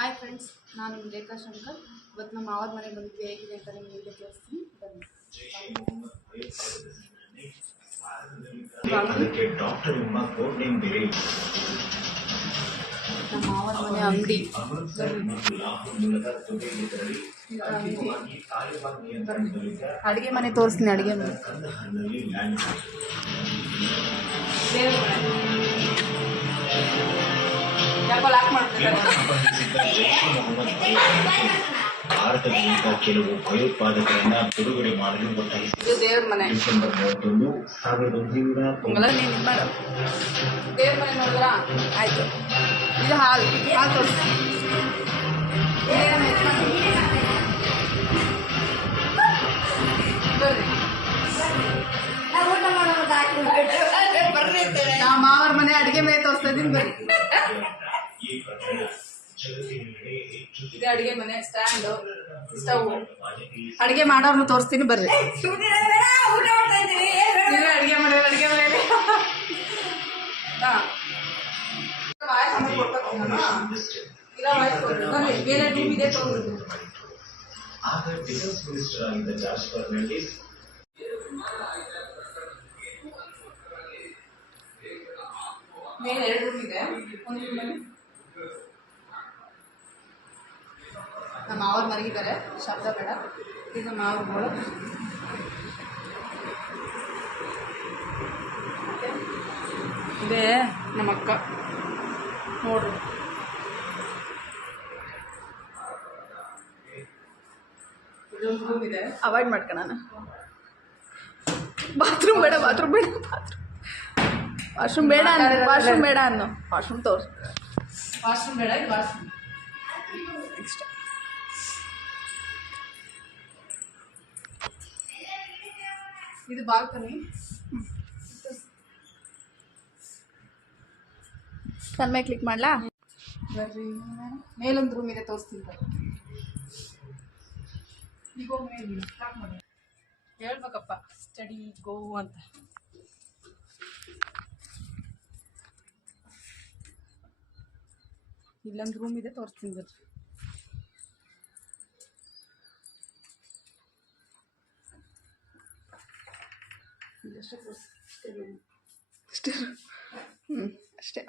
Hi friends, ನಾನು ರೇಖಾ ಶಂಕರ್. ಇವತ್ತು ನಮ್ಮ ಮಾವರ ಮನೆಗೆ ಬಂದಿದ್ವಿ. ಹೇಗಿದೆ ಅಂತ ನಿಮಗೆ ತೋರಿಸ್ತೀನಿ ಬನ್ನಿ. ನಮ್ಮ ಮಾವರ ಮನೆ ಅಂಗಡಿ. ಅಡುಗೆ ಮನೆ ತೋರಿಸ್ತೀನಿ. ಅಡುಗೆ ಮನೆ ಭಾರತದಿಂದ ಕೆಲವು ಭಯೋತ್ಪಾದಕರನ್ನ ಬಿಡುಗಡೆ ಮಾಡಲು ಒತ್ತಾಯಿಸಿದೆ. ದೇವ್ರ ಮನೆ ಡಿಸೆಂಬರ್ 31, 1990 ದೇವ್ರ ಮನೆ ನೋಡಿದ್ರ ಆಯ್ತು. ಇದು ಹಾಲ್ ತೋರಿಸಿ. ನಾವು ಮಾವರ ಮನೆ ಅಡುಗೆ ಮನೆ ತೋರಿಸ್ತಾ ಇದ್ದೀನಿ. ಬರ್ರಿ. ಇದು ಅಡುಗೆ ಮನೆ, ಸ್ಟ್ಯಾಂಡು, ಸ್ಟವ್. ಅಡುಗೆ ಮಾಡೋರ್ನು ತೋರಿಸ್ತೀನಿ ಬರ್ರಿ. ಅಡುಗೆ ಮನೆ ಬೇರೆ ರೂಮ್ ಇದೆ ತೋರಿಸ್ತೀನಿ. ಆಗ ಡಿಫೆನ್ಸ್ ಮಿನಿಸ್ಟರ್ ಆಗಿದ್ದ ಜಾರ್ಜ್ ಫರ್ನಾಂಡಿಸ್ ಮೇಲೆ 2 ರೂಮ್ ಇದೆ. ಒಂದು ರೂಮಲ್ಲಿ ನಮ್ಮ ಮಾವರು ಮಲಗಿದ್ದಾರೆ, ಶಬ್ದ ಬೇಡ. ಈಗ ನಮ್ಮ ಮಾವರುಗಳು ಇದೇ ನಮ್ಮ ಅಕ್ಕ ನೋಡ್ರಿ. ಇದೊಂದು ರೂಮ್ ಇದೆ. ಅವಾಯ್ಡ್ ಮಾಡ್ಕೊ. ನಾನು ಬಾತ್ರೂಮ್ ಬೇಡ ವಾಶ್ರೂಮ್ ಬೇಡ ಅನ್ನೋ ವಾಶ್ರೂಮ್ ತೋರಿಸ್. ವಾಶ್ರೂಮ್ ಬೇಡ, ಇದು ವಾಶ್ರೂಮ್. ನೆಕ್ಸ್ಟ್ ಇದು ಬಾಲ್ಕನಿ. ಮೇಲೆ ಕ್ಲಿಕ್ ಮಾಡ್ಲಾ? ಬರ್ರಿ. ಮೇಲೊಂದು ರೂಮ್ ಇದೆ, ತೋರಿಸ್ತೀನಿ. ಈಗ ಸ್ಟಾರ್ಟ್ ಮಾಡಿ ಹೇಳ್ಬೇಕಪ್ಪ. ಸ್ಟಡಿ ಗೋ ಅಂತ. ಇಲ್ಲೊಂದು ರೂಮ್ ಇದೆ, ತೋರಿಸ್ತೀನಿ ಬರ್ರಿ. ಅಷ್ಟೇ. ಅಷ್ಟೇ.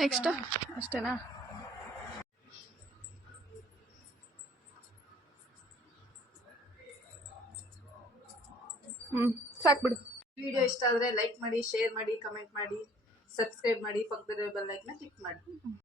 ನೆಕ್ಸ್ಟ್ ಅಷ್ಟೇನಾ? ಸಾಕ್ಬಿಡು. ವಿಡಿಯೋ ಇಷ್ಟ ಆದರೆ ಲೈಕ್ ಮಾಡಿ, ಶೇರ್ ಮಾಡಿ, ಕಮೆಂಟ್ ಮಾಡಿ, ಸಬ್ಸ್ಕ್ರೈಬ್ ಮಾಡಿ, ಪಕ್ಕದ ಬೆಲ್ ಐಕಾನ್ ಕ್ಲಿಕ್ ಮಾಡಿ.